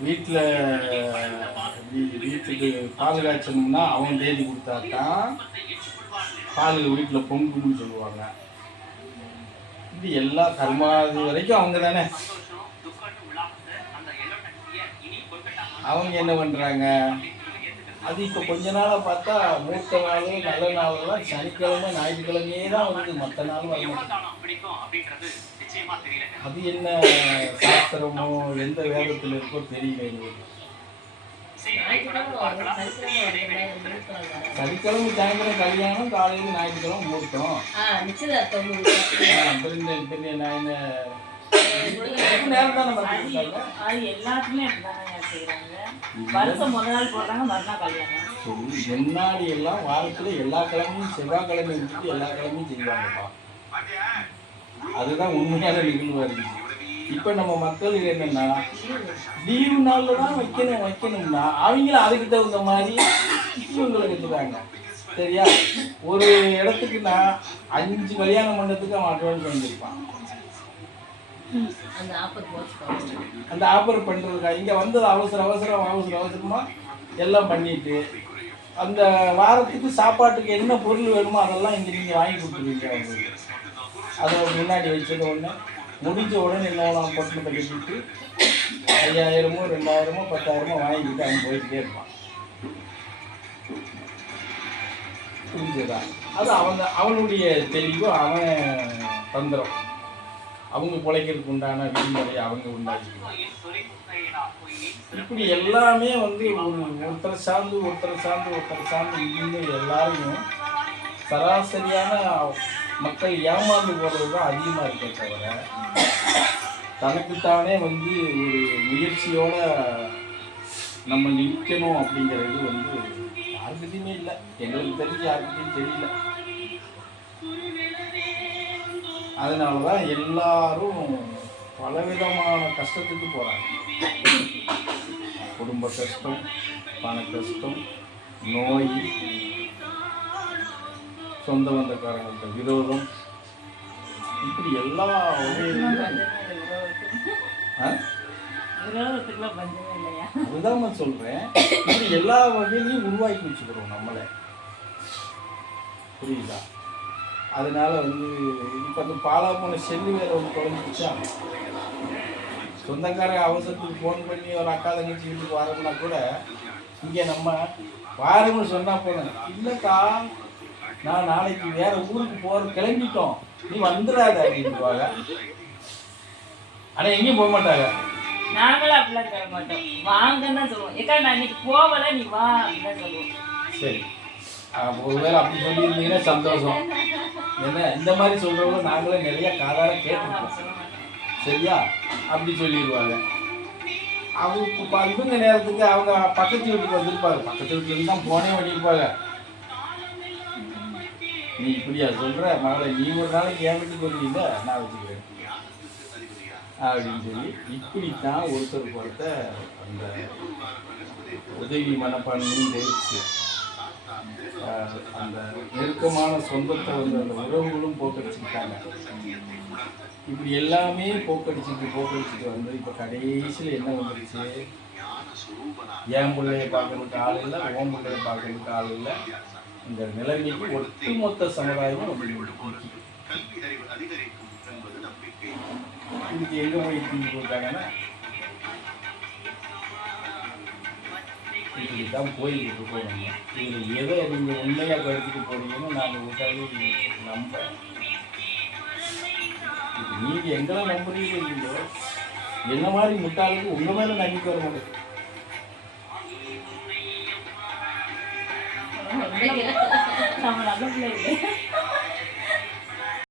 வீட்டில் வீட்டுக்கு பால் காய்ச்சணும்னா அவன் தேதி கொடுத்தாதான் பால் வீட்டில் பொங்குன்னு சொல்லுவாங்க. இது எல்லா கர்மாதி வரைக்கும் அவங்க தானே. அவங்க என்ன பண்ணுறாங்க அது இப்போ கொஞ்ச நாளாக பார்த்தா மூத்த நாள் நல்ல நாளெல்லாம் சனிக்கிழமை ஞாயிற்றுக்கிழமையே தான் வந்து மற்ற நாள் வர மாட்டேங்குது. அது என்ன சாஸ்திரமோ எந்த வேதத்தில் இருக்கோ தெரியல எங்களுக்கு சனிக்கிழமை சாயந்தரம் கல்யாணம் காலையில் ஞாயிற்றுக்கிழமை மூர்த்தம் பெரிய நான் என்ன நேரம் தானே எல்லாத்துக்குமே செய்யறாங்க வருஷம் முத நாள் போடுறாங்க மறுநாள் கல்யாணம். சரி முன்னாடி எல்லாம் வாரத்தில் எல்லா கிழமையும் செவ்வாய்க்கிழமை இருந்துட்டு எல்லா கிழமையும் செய்வாங்கப்பா. அதுதான் உண்மையான நிகழ்வாக இருந்துச்சு இப்போ நம்ம மக்கள் என்னன்னா லீவு நாளில் தான் வைக்கணும் வைக்கணும்னா அவங்களும் அதுக்கு தகுந்த மாதிரி இவங்களை வச்சுட்டாங்க சரியா? ஒரு இடத்துக்கு நான் அஞ்சு கல்யாணம் பண்ணதுக்கு அவன் அட்வான்ஸ் அந்த போச்சு அந்த ஆஃபர் பண்ணுறதுக்கா இங்கே வந்தது அவசர அவசரம் அவசர அவசரமாக எல்லாம் பண்ணிட்டு அந்த வாரத்துக்கு சாப்பாட்டுக்கு என்ன பொருள் வேணுமோ அதெல்லாம் இங்கே நீங்கள் வாங்கி கொடுத்துருவீங்க. அவங்களுக்கு அதை முன்னாடி வச்சது ஒன்று முடிஞ்ச உடனே என்ன நான் பண்ணிக்கிட்டு ஐயாயிரமோ ரெண்டாயிரமோ பத்தாயிரமோ வாங்கிக்கிட்டு அவன் போயிட்டே இருப்பான். புரிஞ்சதா? அது அவங்க அவனுடைய தெளிவு அவன் தந்திரம். அவங்க பிழைக்கிறதுக்கு உண்டான விதிமுறையை அவங்க உண்டாக்கிக்குவாங்க. இப்படி எல்லாமே வந்து ஒரு ஒருத்தரை சார்ந்து ஒருத்தரை சார்ந்து ஒருத்தரை சார்ந்து இருந்து எல்லாரையும் சராசரியான மக்கள் ஏமாந்து போகிறது தான் அதிகமாக இருக்கே தவிர தனக்குத்தானே வந்து ஒரு முயற்சியோட நம்ம நிற்கணும் அப்படிங்கிறது வந்து யாருக்கிட்டையுமே இல்லை. எங்களுக்கு தெரிஞ்சு யாருக்கிட்டையும் தெரியல. அதனால தான் எல்லாரும் பலவிதமான கஷ்டத்துக்கு போகிறாங்க குடும்ப கஷ்டம் பண கஷ்டம் நோய் சொந்த பந்தக்காரங்கள்ட்ட விரோதம் இப்படி எல்லா வகையிலும் அதுதான் சொல்கிறேன் இப்படி எல்லா வகையிலையும் உருவாக்கி வச்சுக்கிறோம் நம்மளை. புரியுதா? அதனால வந்து இப்போ அந்த பாலா போன செல்லு வேற ஒன்று குழஞ்சிச்சா சொந்தக்காரங்க அவசரத்துக்கு ஃபோன் பண்ணி ஒரு அக்கா தங்கச்சி வீட்டுக்கு வரோம்னா கூட இங்கே நம்ம வாரம்னு சொன்னால் போதும். இல்லைக்கா நான் நாளைக்கு வேற ஊருக்கு போகிற கிளம்பிட்டோம். நீ வந்துடாத அப்படின்ட்டுவாங்க ஆனால் எங்கேயும் போக மாட்டாங்க. நாங்களும் அப்படிலாம் சொல்ல மாட்டோம். வாங்கன்னு தான் சொல்லுவோம். ஏக்கா நான் இன்னைக்கு போகல நீ வா அப்படின்னு சொல்லுவோம். சரி. ஒருவேளை அப்படி சொல்லியிருந்தீங்கன்னா சந்தோஷம். என்ன இந்த மாதிரி சொல்கிறவங்க நாங்களே நிறைய காதார கேட்டிருக்கோம். சரியா? அப்படி சொல்லிடுவாங்க அவங்க இப்போ இவங்க நேரத்துக்கு அவங்க பக்கத்து வீட்டுக்கு வந்திருப்பாங்க பக்கத்து வீட்டுலேருந்து தான் போனே பண்ணியிருப்பாங்க நீ இப்படியா சொல்கிற மகளை நீ ஒரு நாளைக்கு என் வீட்டுக்கு வருவீங்க நான் வச்சுக்கிறேன். அப்படின்னு சொல்லி இப்படித்தான் ஒருத்தருக்கு ஒருத்தர் அந்த உதவி மனப்பான்மையும் தெரிவிச்சு அந்த நெருக்கமான சொந்தத்தை வந்து அந்த உறவுகளும் போக்கடிச்சுக்கிட்டாங்க. இப்படி எல்லாமே போக்கடிச்சுட்டு போக்கடிச்சுட்டு வந்து இப்போ கடைசியில் என்ன வந்துருச்சு? என் பிள்ளைய பார்க்கறதுக்கு ஆள் இல்லை ஓம் பிள்ளைய பார்க்கறதுக்கு ஆள் இல்லை. இந்த நிலைமைக்கு ஒட்டுமொத்த சமுதாயமும் அப்படி இருக்கு. இதுக்கு எங்கே போய் தீங்கி கொடுத்தாங்கன்னா இப்படி தான் போய்கிட்டு இருக்கோம் நம்ம இதில் எதை நீங்கள் உண்மையாக கருத்துட்டு போறீங்கன்னு நாங்கள் உட்காந்து நம்ப இது நீங்கள் எங்கெல்லாம் நம்புறீங்க இல்லையோ? என்ன மாதிரி முட்டாளுக்கு உங்கள் மேலே நம்பிக்கை வர மாட்டேங்குது. நம்ம நல்ல பிள்ளை